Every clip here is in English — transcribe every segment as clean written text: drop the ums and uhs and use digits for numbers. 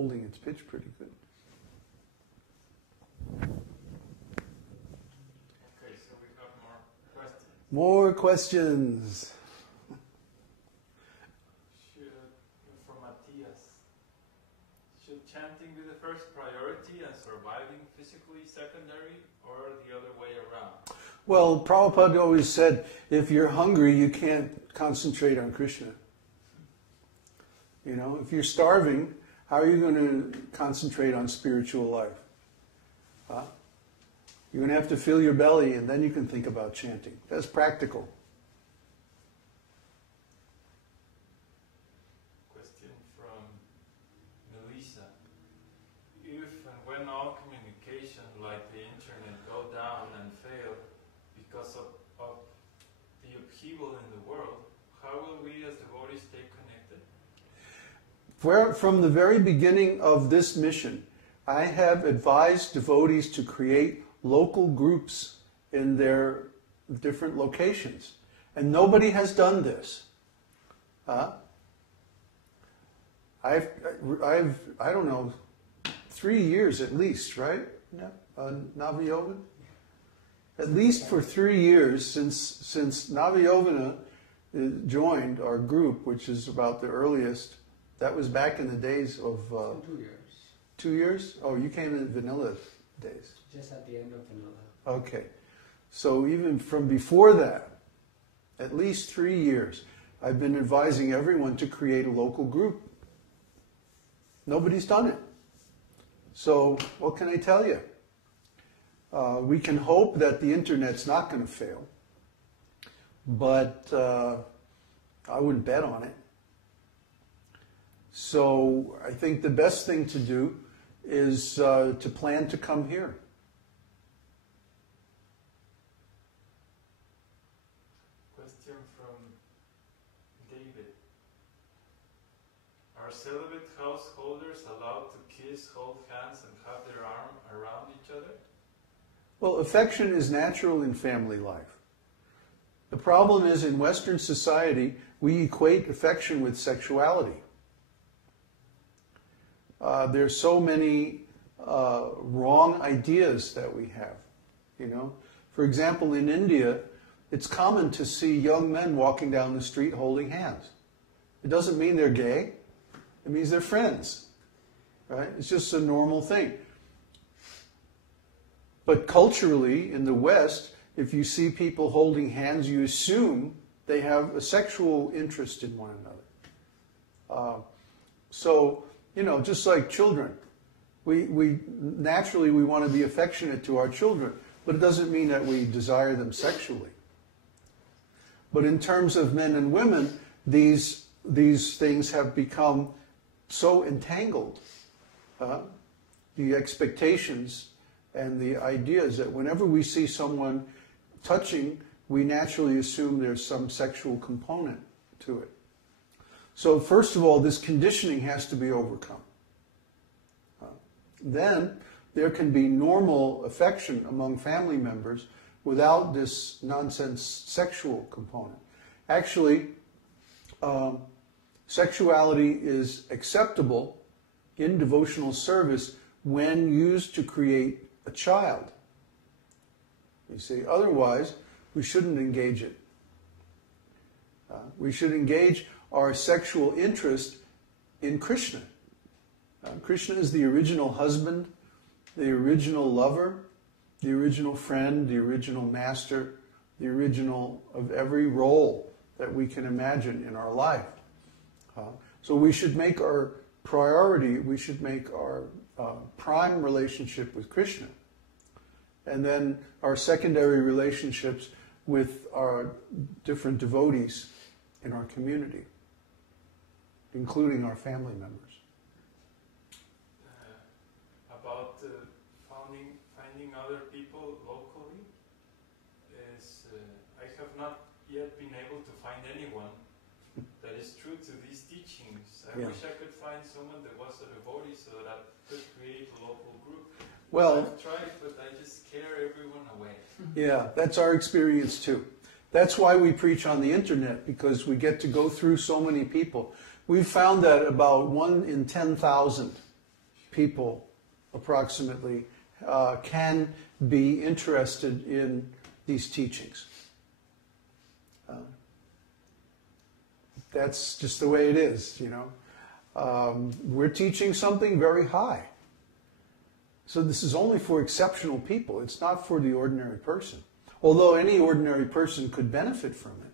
holding its pitch pretty good. Okay, so we have more questions. More questions. From Matthias. Should chanting be the first priority and surviving physically secondary, or the other way around? Well, Prabhupada always said, if you're hungry, you can't concentrate on Krishna. You know, if you're starving, how are you going to concentrate on spiritual life? Huh? You're going to have to fill your belly, and then you can think about chanting. That's practical. Question from Melissa. If and when all communication, like the internet, go down and fail because of the upheaval in the world, how will we as devotees stay connected? From the very beginning of this mission, I have advised devotees to create local groups in their different locations. And nobody has done this. I don't know, 3 years at least, right? Navayovana? At least for 3 years since Navayovana joined our group, which is about the earliest. That was back in the days of... 2 years. 2 years? Oh, you came in vanilla days. Just at the end of vanilla. Okay. So even from before that, at least 3 years, I've been advising everyone to create a local group. Nobody's done it. So what can I tell you? We can hope that the internet's not going to fail, but I wouldn't bet on it. So I think the best thing to do is to plan to come here. Question from David. Are celibate householders allowed to kiss, hold hands, and have their arm around each other? Well, affection is natural in family life. The problem is in Western society, we equate affection with sexuality. There's so many wrong ideas that we have, you know. For example, in India, it's common to see young men walking down the street holding hands. It doesn't mean they're gay. It means they're friends, right? It's just a normal thing. But culturally, in the West, if you see people holding hands, you assume they have a sexual interest in one another. So, you know, just like children, we naturally want to be affectionate to our children, but it doesn't mean that we desire them sexually. But in terms of men and women, these things have become so entangled. The expectations and the ideas that whenever we see someone touching, we naturally assume there's some sexual component to it. So first of all, this conditioning has to be overcome. Then there can be normal affection among family members without this nonsense sexual component. Actually, sexuality is acceptable in devotional service when used to create a child. You see, otherwise, we shouldn't engage it. We should engage our sexual interest in Krishna. Krishna is the original husband, the original lover, the original friend, the original master, the original of every role that we can imagine in our life. So we should make our priority, we should make our prime relationship with Krishna, and then our secondary relationships with our different devotees in our community, including our family members. About finding other people locally, I have not yet been able to find anyone that is true to these teachings. I wish I could find someone that was a devotee so that I could create a local group. Well, I've tried, but I just scare everyone away. Yeah, that's our experience too. That's why we preach on the internet, because we get to go through so many people. We've found that about 1 in 10,000 people, approximately, can be interested in these teachings. That's just the way it is, you know. We're teaching something very high. So this is only for exceptional people. It's not for the ordinary person. Although any ordinary person could benefit from it,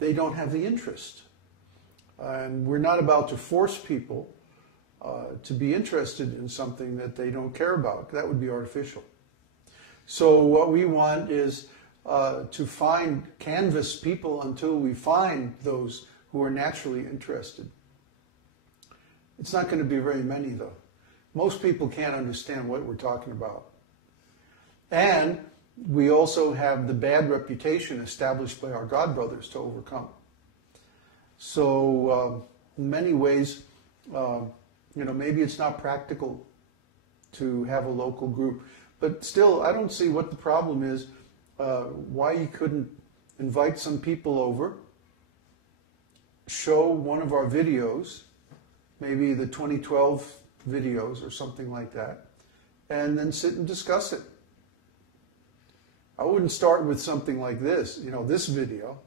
they don't have the interest. And we're not about to force people to be interested in something that they don't care about. That would be artificial. So what we want is to canvas people until we find those who are naturally interested. It's not going to be very many, though. Most people can't understand what we're talking about. And we also have the bad reputation established by our God brothers to overcome. So in many ways, you know, maybe it's not practical to have a local group. But still, I don't see what the problem is, why you couldn't invite some people over, show one of our videos, maybe the 2012 videos or something like that, and then sit and discuss it. I wouldn't start with something like this, you know, this video.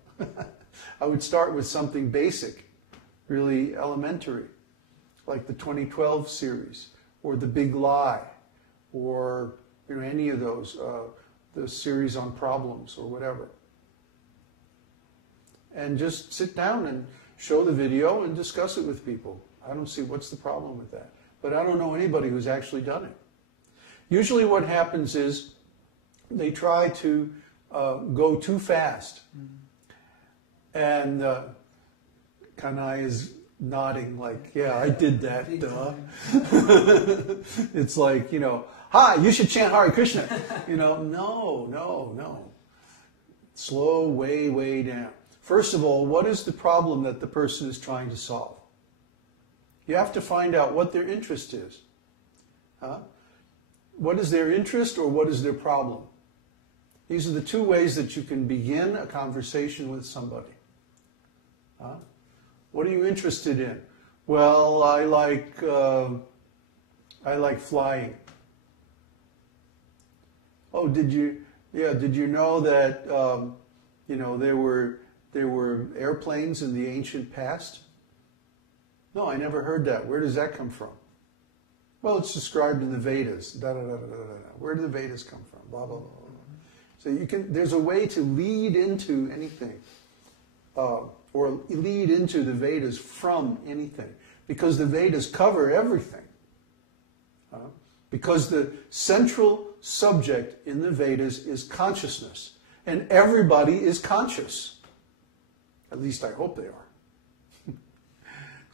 I would start with something basic, really elementary, like the 2012 series, or the Big Lie, or you know, any of those, the series on problems or whatever. And just sit down and show the video and discuss it with people. I don't see what's the problem with that. But I don't know anybody who's actually done it. Usually what happens is they try to go too fast. And Kanai is nodding like, yeah, I did that, duh. It's like, you know, hi, you should chant Hare Krishna. You know, no. Slow, way down. First of all, what is the problem that the person is trying to solve? You have to find out what their interest is. What is their interest or what is their problem? These are the two ways that you can begin a conversation with somebody. What are you interested in? Well, I like flying. Oh, did you know that you know there were airplanes in the ancient past? No, I never heard that. Where does that come from? Well, it's described in the Vedas. Where do the Vedas come from? Blah blah blah. So there's a way to lead into anything, or lead into the Vedas from anything, because the Vedas cover everything. Because the central subject in the Vedas is consciousness, and everybody is conscious. At least I hope they are.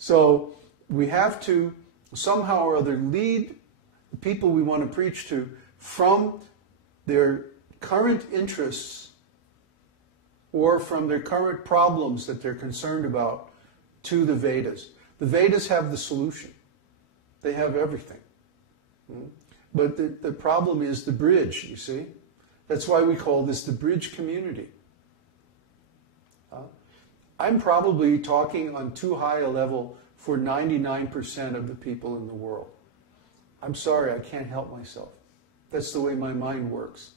So we have to somehow or other lead the people we want to preach to from their current interests or from their current problems that they're concerned about to the Vedas. The Vedas have the solution. They have everything. But the problem is the bridge, you see. That's why we call this the bridge community. I'm probably talking on too high a level for 99% of the people in the world. I'm sorry, I can't help myself. That's the way my mind works.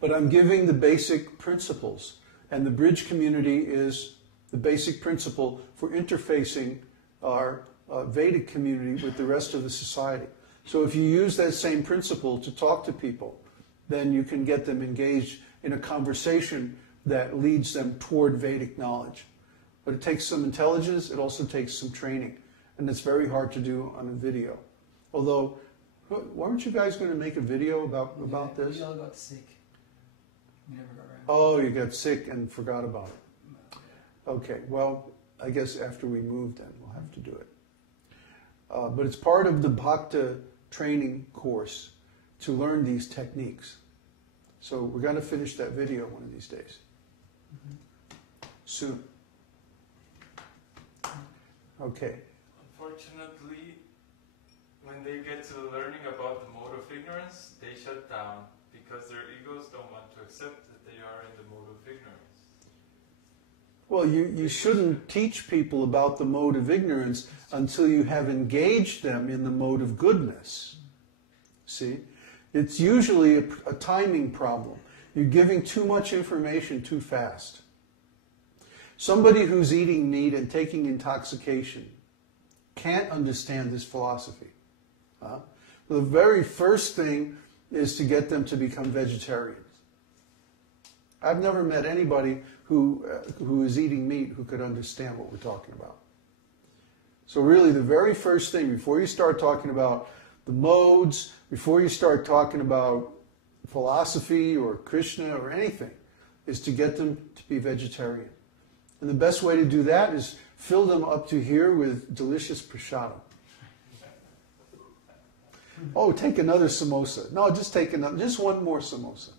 But I'm giving the basic principles, and the bridge community is the basic principle for interfacing our Vedic community with the rest of the society. So if you use that same principle to talk to people, then you can get them engaged in a conversation that leads them toward Vedic knowledge. But it takes some intelligence, it also takes some training, and it's very hard to do on a video. Although, weren't you guys going to make a video about this? We all got sick. We never got around. Oh, you got sick and forgot about it. Okay, well, I guess after we move then, we'll have to do it. But it's part of the Bhakta training course to learn these techniques. So we're going to finish that video one of these days. Soon. Okay. Unfortunately, when they get to learning about the mode of ignorance, they shut down because their egos don't want to accept that they are in the mode of ignorance. Well, you shouldn't teach people about the mode of ignorance until you have engaged them in the mode of goodness. See? It's usually a timing problem. You're giving too much information too fast. Somebody who's eating meat and taking intoxication can't understand this philosophy. The very first thing is to get them to become vegetarians. I've never met anybody who is eating meat who could understand what we're talking about. So really the very first thing, before you start talking about the modes, before you start talking about philosophy or Krishna or anything, is to get them to be vegetarian. And the best way to do that is fill them up to here with delicious prasadam. Oh, take another samosa. No, just take another, just one more samosa.